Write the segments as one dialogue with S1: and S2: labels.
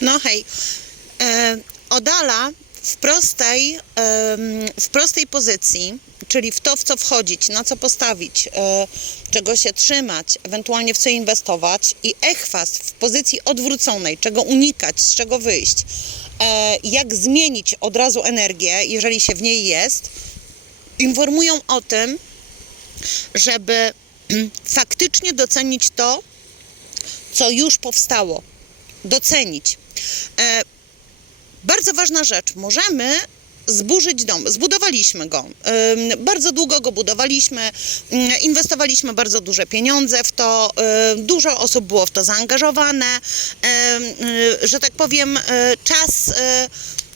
S1: No hej, e, Odala w prostej, em, w prostej pozycji, czyli w to, w co wchodzić, na co postawić, e, czego się trzymać, ewentualnie w co inwestować i echwas w pozycji odwróconej, czego unikać, z czego wyjść, e, jak zmienić od razu energię, jeżeli się w niej jest, informują o tym, żeby faktycznie docenić to, co już powstało. Docenić. E, bardzo ważna rzecz. Możemy zburzyć dom. Zbudowaliśmy go. Bardzo długo go budowaliśmy, ym, inwestowaliśmy bardzo duże pieniądze w to, ym, dużo osób było w to zaangażowane, y, że tak powiem, y, czas.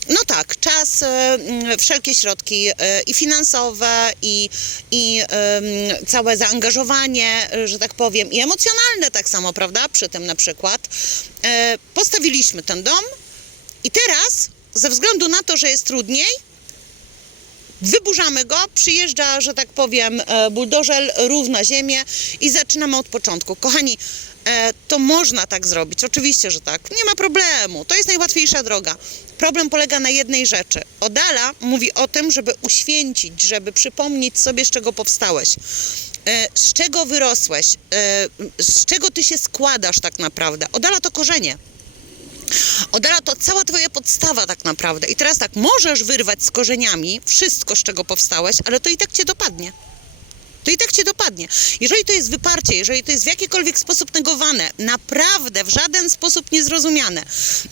S1: No tak, czas, y, y, wszelkie środki y, i finansowe, i, i całe zaangażowanie, y, że tak powiem, i emocjonalne tak samo, prawda? Przy tym na przykład. Postawiliśmy ten dom, i teraz, ze względu na to, że jest trudniej, wyburzamy go, przyjeżdża, że tak powiem, e, buldożer, równa ziemię i zaczynamy od początku. Kochani, e, to można tak zrobić, oczywiście, że tak. Nie ma problemu, to jest najłatwiejsza droga. Problem polega na jednej rzeczy. Odala mówi o tym, żeby uświęcić, żeby przypomnieć sobie, z czego powstałeś. E, Z czego wyrosłeś, e, z czego ty się składasz tak naprawdę. Odala to korzenie. Odala to cała twoja podstawa tak naprawdę. I teraz tak, możesz wyrwać z korzeniami wszystko, z czego powstałeś, ale to i tak cię dopadnie. To i tak cię dopadnie. Jeżeli to jest wyparcie, jeżeli to jest w jakikolwiek sposób negowane, naprawdę w żaden sposób niezrozumiane,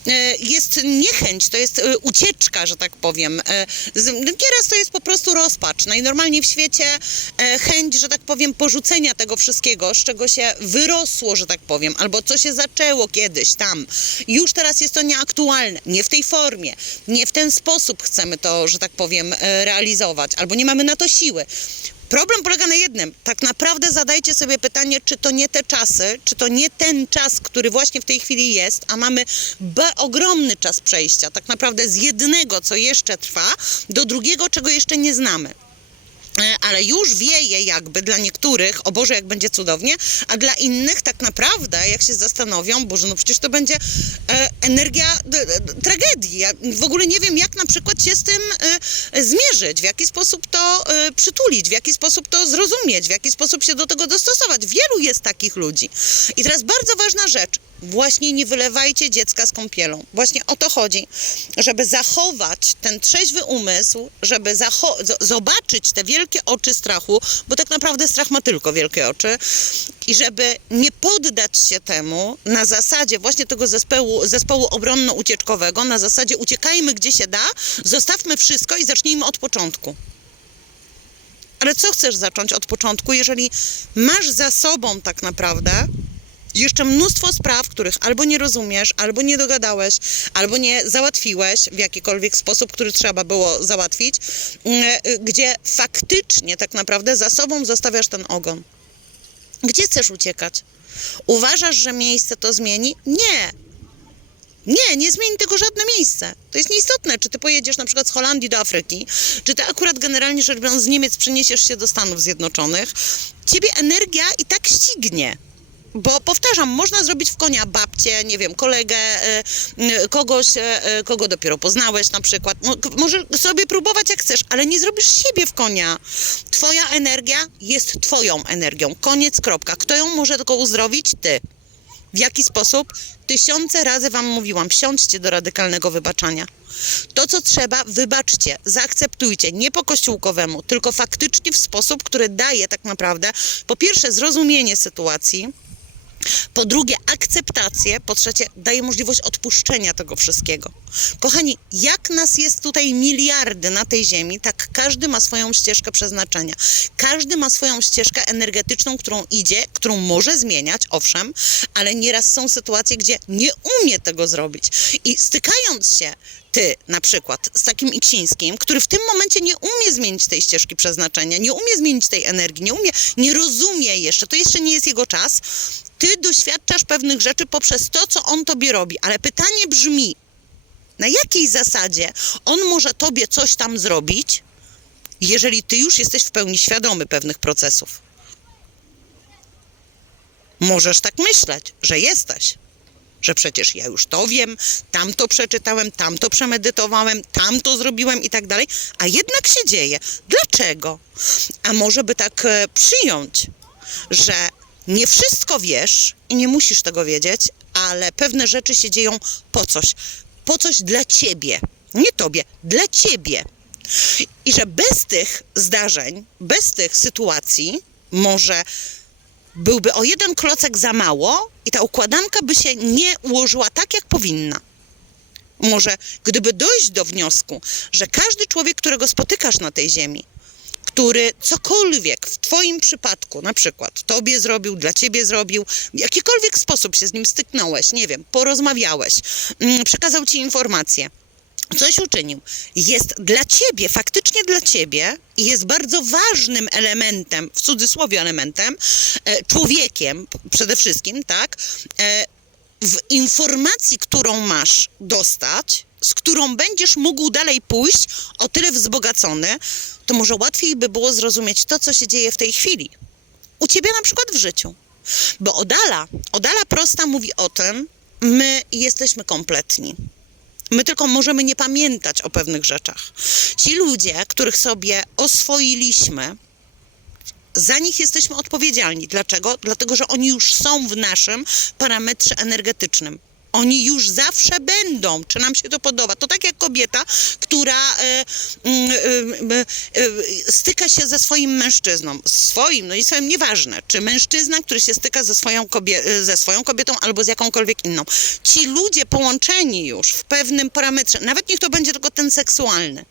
S1: e, jest niechęć, to jest e, ucieczka, że tak powiem. E, z- Nieraz to jest po prostu rozpacz. Najnormalniej w świecie chęć, że tak powiem, porzucenia tego wszystkiego, z czego się wyrosło, że tak powiem, albo co się zaczęło kiedyś tam. Już teraz jest to nieaktualne, nie w tej formie, nie w ten sposób chcemy to, że tak powiem, realizować, albo nie mamy na to siły. Problem polega na jednym. Tak naprawdę zadajcie sobie pytanie, czy to nie te czasy, czy to nie ten czas, który właśnie w tej chwili jest, a mamy ogromny czas przejścia, tak naprawdę z jednego, co jeszcze trwa, do drugiego, czego jeszcze nie znamy. E, Ale już wieje jakby dla niektórych, o Boże, jak będzie cudownie, a dla innych tak naprawdę, jak się zastanowią, Boże, no przecież to będzie e, energia tragedii. Ja w ogóle nie wiem, jak na przykład się z tym e, zmierzyć, w jaki sposób to e, przytulić, w jaki sposób to zrozumieć, w jaki sposób się do tego dostosować. Wielu jest takich ludzi. I teraz bardzo ważna rzecz. Właśnie nie wylewajcie dziecka z kąpielą. Właśnie o to chodzi, żeby zachować ten trzeźwy umysł, żeby zobaczyć te wielkie oczy strachu, bo tak naprawdę strach ma tylko wielkie oczy, i żeby nie poddać się temu na zasadzie właśnie tego zespołu, zespołu obronno-ucieczkowego, na zasadzie uciekajmy gdzie się da, zostawmy wszystko i zacznijmy od początku. Ale co chcesz zacząć od początku, jeżeli masz za sobą tak naprawdę jeszcze mnóstwo spraw, których albo nie rozumiesz, albo nie dogadałeś, albo nie załatwiłeś w jakikolwiek sposób, który trzeba było załatwić, mm, y, gdzie faktycznie tak naprawdę za sobą zostawiasz ten ogon. Gdzie chcesz uciekać? Uważasz, że miejsce to zmieni? Nie. Nie, nie zmieni tego żadne miejsce. To jest nieistotne, czy ty pojedziesz na przykład z Holandii do Afryki, czy ty akurat generalnie rzecz biorąc z Niemiec przeniesiesz się do Stanów Zjednoczonych. Ciebie energia i tak ścignie. Bo powtarzam, można zrobić w konia babcię, nie wiem, kolegę, e, e, kogoś, e, kogo dopiero poznałeś na przykład. Może sobie próbować jak chcesz, ale nie zrobisz siebie w konia. Twoja energia jest twoją energią. Koniec, kropka. Kto ją może tylko uzdrowić? Ty. W jaki sposób? Tysiące razy Wam mówiłam, siądźcie do radykalnego wybaczania. To, co trzeba, wybaczcie, zaakceptujcie, nie po kościółkowemu, tylko faktycznie w sposób, który daje tak naprawdę, po pierwsze, zrozumienie sytuacji, po drugie, akceptację. Po trzecie, daje możliwość odpuszczenia tego wszystkiego. Kochani, jak nas jest tutaj miliardy na tej ziemi, tak każdy ma swoją ścieżkę przeznaczenia. Każdy ma swoją ścieżkę energetyczną, którą idzie, którą może zmieniać, owszem, ale nieraz są sytuacje, gdzie nie umie tego zrobić. I stykając się ty na przykład z takim Iksińskim, który w tym momencie nie umie zmienić tej ścieżki przeznaczenia, nie umie zmienić tej energii, nie umie, nie rozumie jeszcze, to jeszcze nie jest jego czas, ty doświadczasz pewnych rzeczy poprzez to, co on tobie robi. Ale pytanie brzmi, na jakiej zasadzie on może tobie coś tam zrobić, jeżeli ty już jesteś w pełni świadomy pewnych procesów? Możesz tak myśleć, że jesteś. Że przecież ja już to wiem, tam to przeczytałem, tam to przemedytowałem, tam to zrobiłem i tak dalej, a jednak się dzieje. Dlaczego? A może by tak e, przyjąć, że nie wszystko wiesz i nie musisz tego wiedzieć, ale pewne rzeczy się dzieją po coś. Po coś dla ciebie. Nie tobie, dla ciebie. I że bez tych zdarzeń, bez tych sytuacji, może byłby o jeden klocek za mało i ta układanka by się nie ułożyła tak, jak powinna. Może gdyby dojść do wniosku, że każdy człowiek, którego spotykasz na tej ziemi, który cokolwiek w Twoim przypadku, na przykład Tobie zrobił, dla Ciebie zrobił, w jakikolwiek sposób się z nim styknąłeś, nie wiem, porozmawiałeś, mm, przekazał Ci informację, coś uczynił, jest dla Ciebie, faktycznie dla Ciebie i jest bardzo ważnym elementem, w cudzysłowie elementem, e, człowiekiem przede wszystkim, tak, e, w informacji, którą masz dostać, z którą będziesz mógł dalej pójść, o tyle wzbogacony, to może łatwiej by było zrozumieć to, co się dzieje w tej chwili. U ciebie na przykład w życiu. Bo Odala, Odala prosta mówi o tym, my jesteśmy kompletni. My tylko możemy nie pamiętać o pewnych rzeczach. Ci ludzie, których sobie oswoiliśmy, za nich jesteśmy odpowiedzialni. Dlaczego? Dlatego, że oni już są w naszym parametrze energetycznym. Oni już zawsze będą, czy nam się to podoba. To tak jak kobieta, która e, mm, e, e, e, styka się ze swoim mężczyzną. Swoim, no i swoim, nieważne. Czy mężczyzna, który się styka ze swoją, kobie, e, ze swoją kobietą albo z jakąkolwiek inną. Ci ludzie połączeni już w pewnym parametrze, nawet niech to będzie tylko ten seksualny,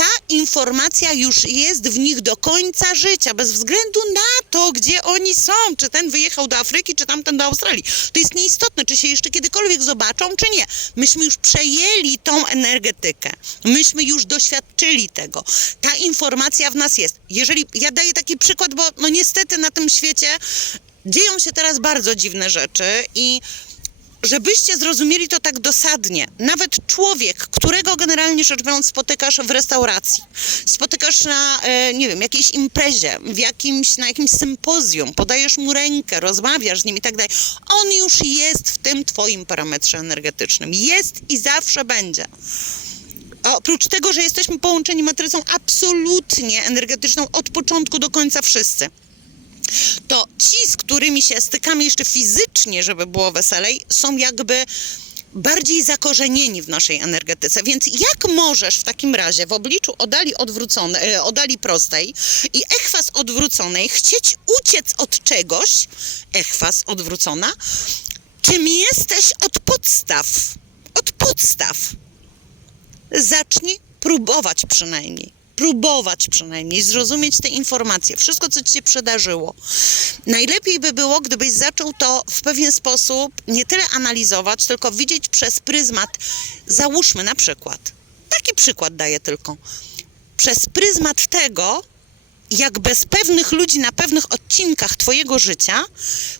S1: ta informacja już jest w nich do końca życia, bez względu na to, gdzie oni są. Czy ten wyjechał do Afryki, czy tamten do Australii. To jest nieistotne, czy się jeszcze kiedykolwiek zobaczą, czy nie. Myśmy już przejęli tą energetykę. Myśmy już doświadczyli tego. Ta informacja w nas jest. Jeżeli ja daję taki przykład, bo no niestety na tym świecie dzieją się teraz bardzo dziwne rzeczy i żebyście zrozumieli to tak dosadnie, nawet człowiek, którego generalnie rzecz biorąc spotykasz w restauracji, spotykasz na, e, nie wiem, jakiejś imprezie, w jakimś, na jakimś sympozjum, podajesz mu rękę, rozmawiasz z nim i tak dalej, on już jest w tym twoim parametrze energetycznym. Jest i zawsze będzie. Oprócz tego, że jesteśmy połączeni matrycą absolutnie energetyczną od początku do końca wszyscy to ci, z którymi się stykamy jeszcze fizycznie, żeby było weselej, są jakby bardziej zakorzenieni w naszej energetyce. Więc jak możesz w takim razie w obliczu odali odwróconej, e, odali prostej i echwas odwróconej chcieć uciec od czegoś, echwas odwrócona, czym jesteś od podstaw? Od podstaw. Zacznij próbować przynajmniej. Próbować przynajmniej, zrozumieć te informacje, wszystko, co ci się przydarzyło. Najlepiej by było, gdybyś zaczął to w pewien sposób nie tyle analizować, tylko widzieć przez pryzmat. Załóżmy na przykład, taki przykład daję tylko, przez pryzmat tego, jak bez pewnych ludzi na pewnych odcinkach Twojego życia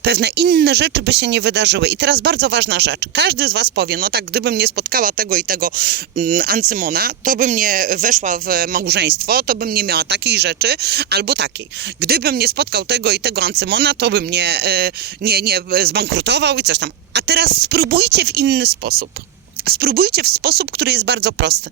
S1: pewne inne rzeczy by się nie wydarzyły. I teraz bardzo ważna rzecz. Każdy z Was powie, no tak, gdybym nie spotkała tego i tego mm, Ancymona, to bym nie weszła w małżeństwo, to bym nie miała takiej rzeczy albo takiej. Gdybym nie spotkał tego i tego Ancymona, to bym nie, e, nie, nie zbankrutował i coś tam. A teraz spróbujcie w inny sposób. Spróbujcie w sposób, który jest bardzo prosty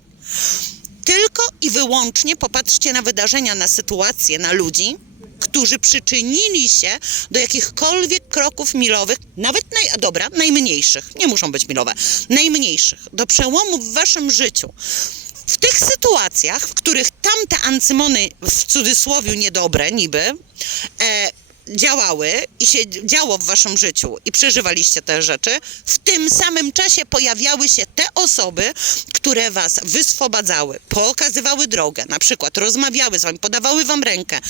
S1: tylko i wyłącznie popatrzcie na wydarzenia, na sytuacje, na ludzi, którzy przyczynili się do jakichkolwiek kroków milowych, nawet naj, dobra, najmniejszych, nie muszą być milowe, najmniejszych, do przełomu w waszym życiu. W tych sytuacjach, w których tamte ancymony, w cudzysłowie niedobre niby, e, działały i się działo w waszym życiu i przeżywaliście te rzeczy, w tym samym czasie pojawiały się te osoby, które was wyswobadzały, pokazywały drogę, na przykład rozmawiały z wami, podawały wam rękę,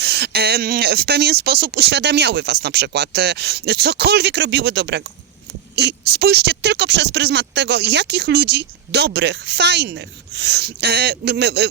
S1: w pewien sposób uświadamiały was na przykład, e, cokolwiek robiły dobrego. I spójrzcie tylko przez pryzmat tego, jakich ludzi dobrych, fajnych, e,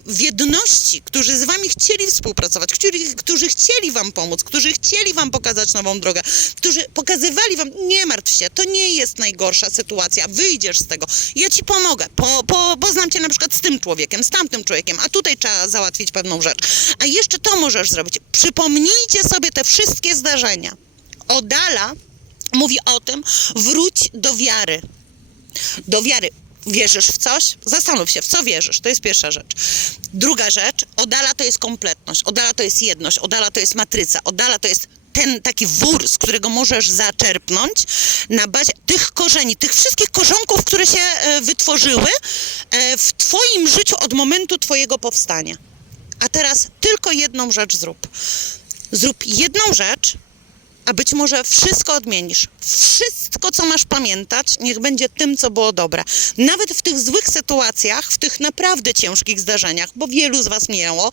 S1: w jedności, którzy z wami chcieli współpracować, którzy, którzy chcieli wam pomóc, którzy chcieli wam pokazać nową drogę, którzy pokazywali wam, nie martw się, to nie jest najgorsza sytuacja, wyjdziesz z tego, ja ci pomogę, po, po, poznam cię na przykład z tym człowiekiem, z tamtym człowiekiem, a tutaj trzeba załatwić pewną rzecz, a jeszcze to możesz zrobić. Przypomnijcie sobie te wszystkie zdarzenia. Odala mówi o tym, wróć do wiary. Do wiary. Wierzysz w coś? Zastanów się, w co wierzysz. To jest pierwsza rzecz. Druga rzecz, oddala to jest kompletność, oddala to jest jedność, oddala to jest matryca, oddala to jest ten taki wór, z którego możesz zaczerpnąć na bazie tych korzeni, tych wszystkich korzonków, które się e, wytworzyły e, w Twoim życiu od momentu Twojego powstania. A teraz tylko jedną rzecz zrób. Zrób jedną rzecz, a być może wszystko odmienisz. Wszystko, co masz pamiętać, niech będzie tym, co było dobre. Nawet w tych złych sytuacjach, w tych naprawdę ciężkich zdarzeniach, bo wielu z Was miało,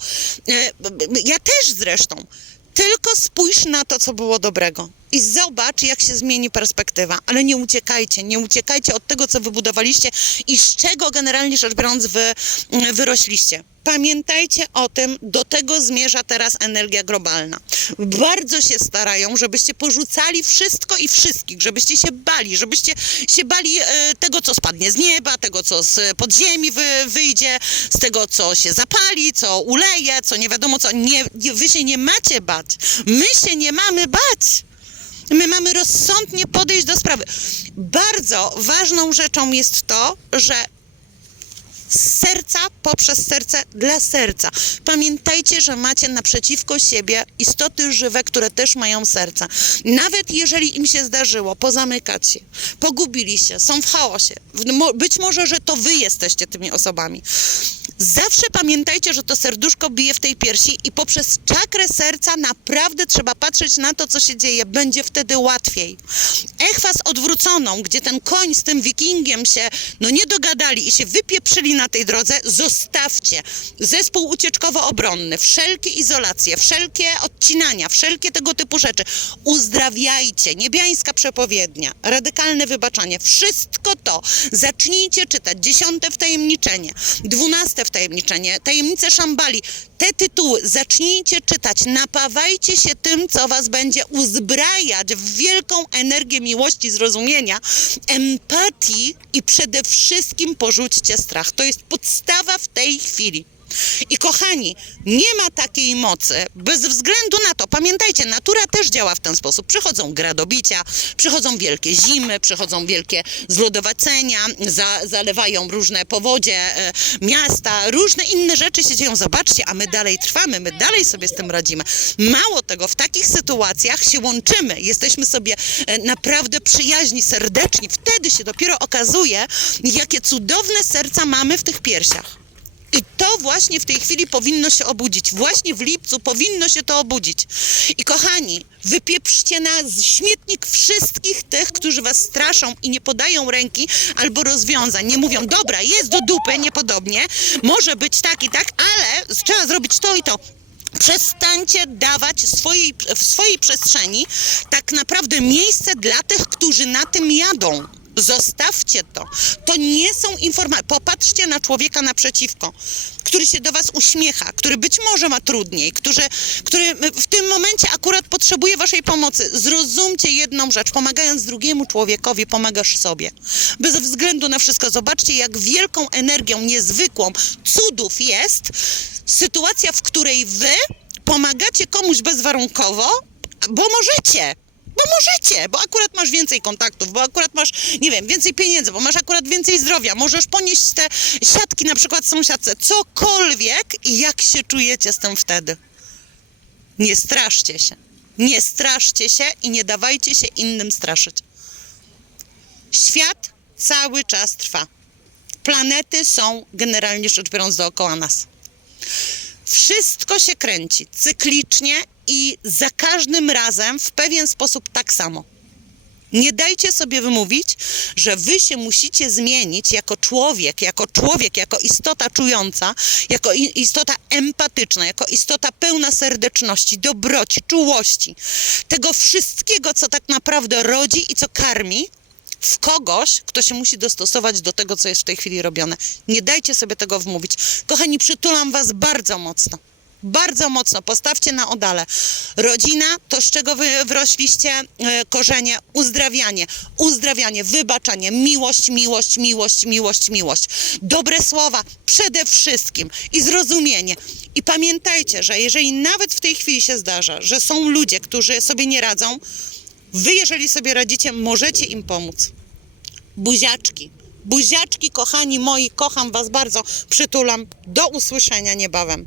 S1: e, ja też zresztą. Tylko spójrz na to, co było dobrego i zobacz, jak się zmieni perspektywa. Ale nie uciekajcie, nie uciekajcie od tego, co wybudowaliście i z czego generalnie rzecz biorąc wy, wyrośliście. Pamiętajcie o tym, do tego zmierza teraz energia globalna. Bardzo się starają, żebyście porzucali wszystko i wszystkich, żebyście się bali, żebyście się bali e, tego, co spadnie z nieba, tego, co z podziemi wy, wyjdzie, z tego, co się zapali, co uleje, co nie wiadomo co. Nie, wy się nie macie bać. My się nie mamy bać. My mamy rozsądnie podejść do sprawy. Bardzo ważną rzeczą jest to, że z serca poprzez serce dla serca. Pamiętajcie, że macie naprzeciwko siebie istoty żywe, które też mają serca. Nawet jeżeli im się zdarzyło pozamykać się, pogubili się, są w chaosie, być może, że to wy jesteście tymi osobami. Zawsze pamiętajcie, że to serduszko bije w tej piersi i poprzez czakrę serca naprawdę trzeba patrzeć na to, co się dzieje. Będzie wtedy łatwiej. Echwas odwróconą, gdzie ten koń z tym wikingiem się no nie dogadali i się wypieprzyli na tej drodze, zostawcie. Zespół ucieczkowo-obronny, wszelkie izolacje, wszelkie odcinania, wszelkie tego typu rzeczy. Uzdrawiajcie. Niebiańska przepowiednia, radykalne wybaczanie. Wszystko to. Zacznijcie czytać. Dziesiąte wtajemniczenie, dwunaste wtajemniczenie, tajemnice Szambali. Te tytuły zacznijcie czytać. Napawajcie się tym, co was będzie uzbrajać w wielką energię miłości, zrozumienia, empatii i przede wszystkim porzućcie strach. To jest podstawa w tej chwili. I kochani, nie ma takiej mocy, bez względu na to, pamiętajcie, natura też działa w ten sposób. Przychodzą gradobicia, przychodzą wielkie zimy, przychodzą wielkie zlodowacenia, za, zalewają różne powodzie e, miasta, różne inne rzeczy się dzieją. Zobaczcie, a my dalej trwamy, my dalej sobie z tym radzimy. Mało tego, w takich sytuacjach się łączymy, jesteśmy sobie e, naprawdę przyjaźni, serdeczni. Wtedy się dopiero okazuje, jakie cudowne serca mamy w tych piersiach. I to właśnie w tej chwili powinno się obudzić. Właśnie w lipcu powinno się to obudzić. I kochani, wypieprzcie na śmietnik wszystkich tych, którzy was straszą i nie podają ręki albo rozwiązań. Nie mówią, dobra, jest do dupy, niepodobnie, może być tak i tak, ale trzeba zrobić to i to. Przestańcie dawać swojej, w swojej przestrzeni tak naprawdę miejsce dla tych, którzy na tym jadą. Zostawcie to. To nie są informacje. Popatrzcie na człowieka naprzeciwko, który się do Was uśmiecha, który być może ma trudniej, który, który w tym momencie akurat potrzebuje Waszej pomocy. Zrozumcie jedną rzecz. Pomagając drugiemu człowiekowi, pomagasz sobie. Bez względu na wszystko. Zobaczcie, jak wielką energią niezwykłą cudów jest sytuacja, w której Wy pomagacie komuś bezwarunkowo, bo możecie. Bo możecie, bo akurat masz więcej kontaktów, bo akurat masz, nie wiem, więcej pieniędzy, bo masz akurat więcej zdrowia, możesz ponieść te siatki na przykład sąsiadce, cokolwiek i jak się czujecie z tym wtedy. Nie straszcie się. Nie straszcie się i nie dawajcie się innym straszyć. Świat cały czas trwa. Planety są generalnie rzecz biorąc dookoła nas. Wszystko się kręci cyklicznie i za każdym razem w pewien sposób tak samo. Nie dajcie sobie wymówić, że wy się musicie zmienić jako człowiek, jako człowiek, jako istota czująca, jako istota empatyczna, jako istota pełna serdeczności, dobroci, czułości. Tego wszystkiego, co tak naprawdę rodzi i co karmi w kogoś, kto się musi dostosować do tego, co jest w tej chwili robione. Nie dajcie sobie tego wmówić. Kochani, przytulam was bardzo mocno. Bardzo mocno postawcie na odale. Rodzina to z czego wy wrośliście e, korzenie, uzdrawianie, uzdrawianie, wybaczanie, miłość, miłość, miłość, miłość, miłość. Dobre słowa przede wszystkim i zrozumienie. I pamiętajcie, że jeżeli nawet w tej chwili się zdarza, że są ludzie, którzy sobie nie radzą, Wy, jeżeli sobie radzicie, możecie im pomóc. Buziaczki. Buziaczki, kochani moi, kocham Was bardzo. Przytulam. Do usłyszenia niebawem.